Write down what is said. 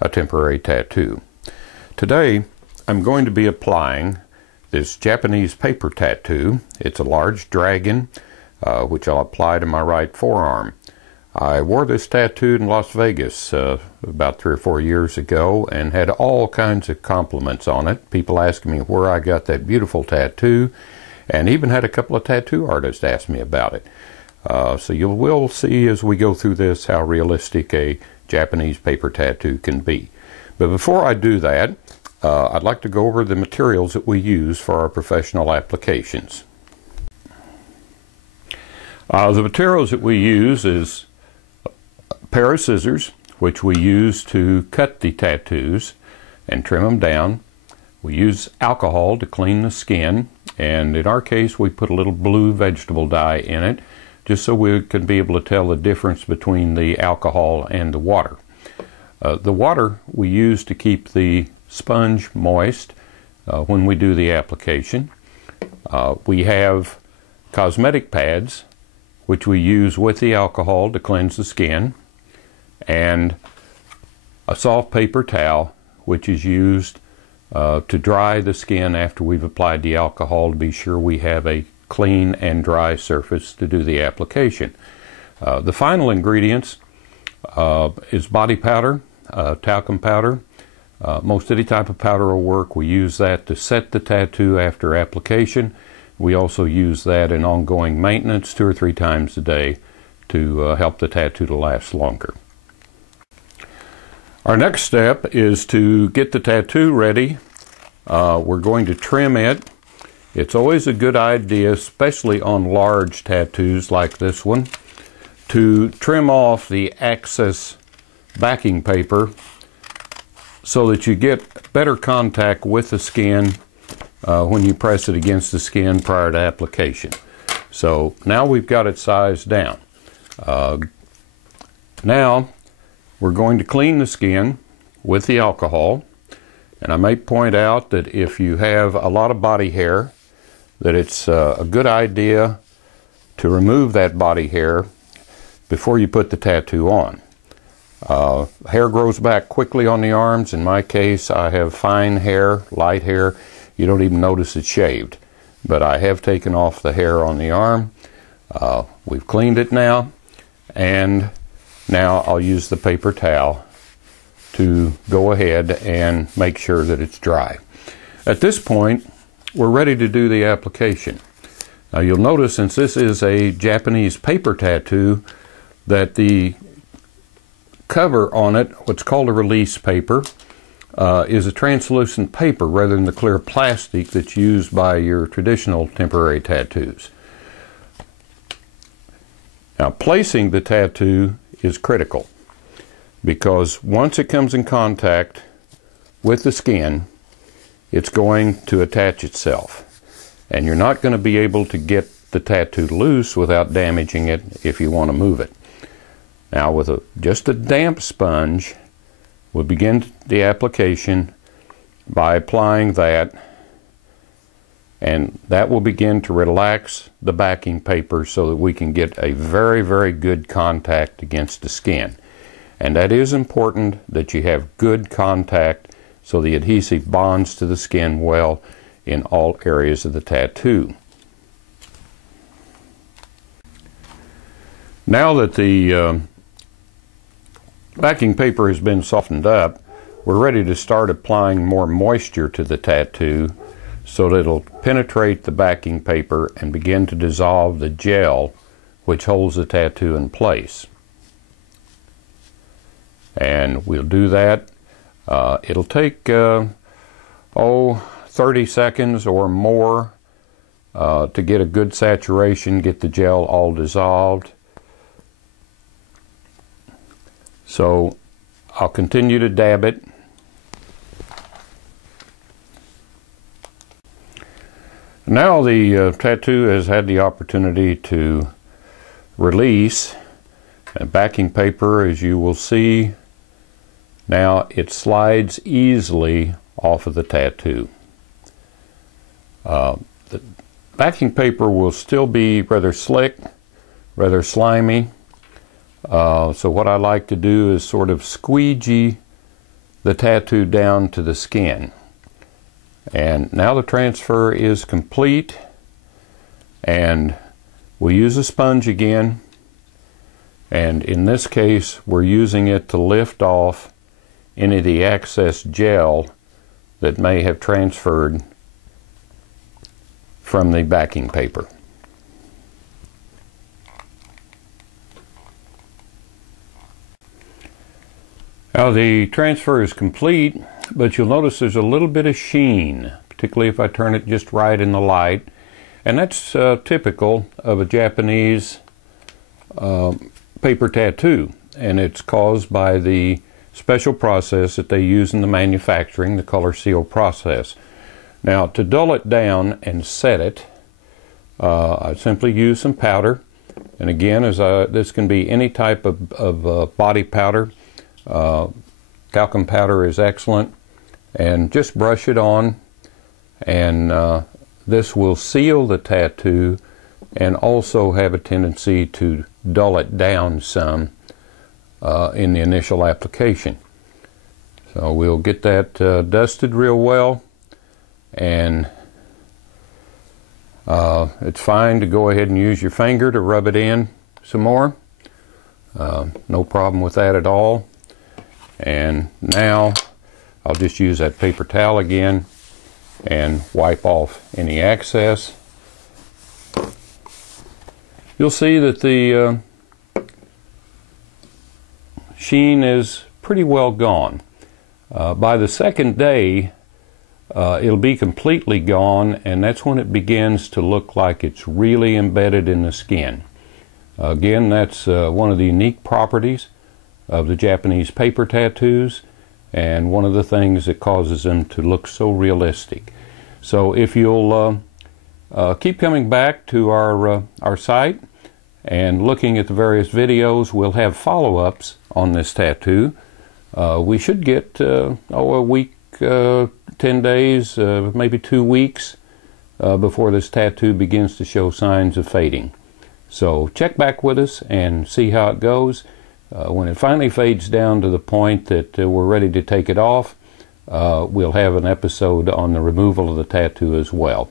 a temporary tattoo. Today I'm going to be applying this Japanese paper tattoo. It's a large dragon which I'll apply to my right forearm. I wore this tattoo in Las Vegas about 3 or 4 years ago and had all kinds of compliments on it. People asking me where I got that beautiful tattoo, and even had a couple of tattoo artists ask me about it. So you will see as we go through this how realistic a Japanese paper tattoo can be. But before I do that, I'd like to go over the materials that we use for our professional applications. The materials that we use is a pair of scissors, which we use to cut the tattoos and trim them down. We use alcohol to clean the skin, and in our case we put a little blue vegetable dye in it just so we can be able to tell the difference between the alcohol and the water. The water we use to keep the sponge moist when we do the application. We have cosmetic pads which we use with the alcohol to cleanse the skin, and a soft paper towel which is used to dry the skin after we've applied the alcohol to be sure we have a clean and dry surface to do the application. The final ingredients is body powder, talcum powder. Most any type of powder will work. We use that to set the tattoo after application. We also use that in ongoing maintenance 2 or 3 times a day to help the tattoo to last longer. Our next step is to get the tattoo ready. We're going to trim it. It's always a good idea, especially on large tattoos like this one, to trim off the excess backing paper so that you get better contact with the skin when you press it against the skin prior to application. So now we've got it sized down. Now we're going to clean the skin with the alcohol, and I may point out that if you have a lot of body hair, that it's a good idea to remove that body hair before you put the tattoo on. Hair grows back quickly on the arms. In my case, I have fine hair, light hair. You don't even notice it's shaved. But I have taken off the hair on the arm. We've cleaned it now, and now I'll use the paper towel to go ahead and make sure that it's dry. At this point, we're ready to do the application. Now you'll notice, since this is a Japanese paper tattoo, that the cover on it, what's called a release paper, is a translucent paper rather than the clear plastic that's used by your traditional temporary tattoos. Now placing the tattoo is critical, because once it comes in contact with the skin, it's going to attach itself, and you're not going to be able to get the tattoo loose without damaging it if you want to move it. Now with just a damp sponge, we'll begin the application by applying that, and that will begin to relax the backing paper so that we can get a very, very good contact against the skin. And that is important, that you have good contact so the adhesive bonds to the skin well in all areas of the tattoo. Now that the backing paper has been softened up, we're ready to start applying more moisture to the tattoo so that it'll penetrate the backing paper and begin to dissolve the gel which holds the tattoo in place. And we'll do that. It'll take 30 seconds or more to get a good saturation, get the gel all dissolved. So I'll continue to dab it. Now the tattoo has had the opportunity to release, and backing paper, as you will see, now it slides easily off of the tattoo. The backing paper will still be rather slick, rather slimy. So what I like to do is sort of squeegee the tattoo down to the skin. And now the transfer is complete, and we'll use a sponge again, and in this case we're using it to lift off any of the excess gel that may have transferred from the backing paper. Now the transfer is complete, but you'll notice there's a little bit of sheen, particularly if I turn it just right in the light, and that's typical of a Japanese paper tattoo, and it's caused by the special process that they use in the manufacturing, the color seal process. Now to dull it down and set it, I simply use some powder, and again, this can be any type of body powder. Talcum powder is excellent, and just brush it on, and this will seal the tattoo and also have a tendency to dull it down some in the initial application. So we'll get that dusted real well, and it's fine to go ahead and use your finger to rub it in some more. No problem with that at all. And now I'll just use that paper towel again and wipe off any excess. You'll see that the sheen is pretty well gone. By the second day, it'll be completely gone, and that's when it begins to look like it's really embedded in the skin. Again, that's one of the unique properties of the Japanese paper tattoos, and one of the things that causes them to look so realistic. So if you'll keep coming back to our site and looking at the various videos, we'll have follow-ups on this tattoo. We should get a week, 10 days, maybe 2 weeks before this tattoo begins to show signs of fading. So check back with us and see how it goes. When it finally fades down to the point that we're ready to take it off, we'll have an episode on the removal of the tattoo as well.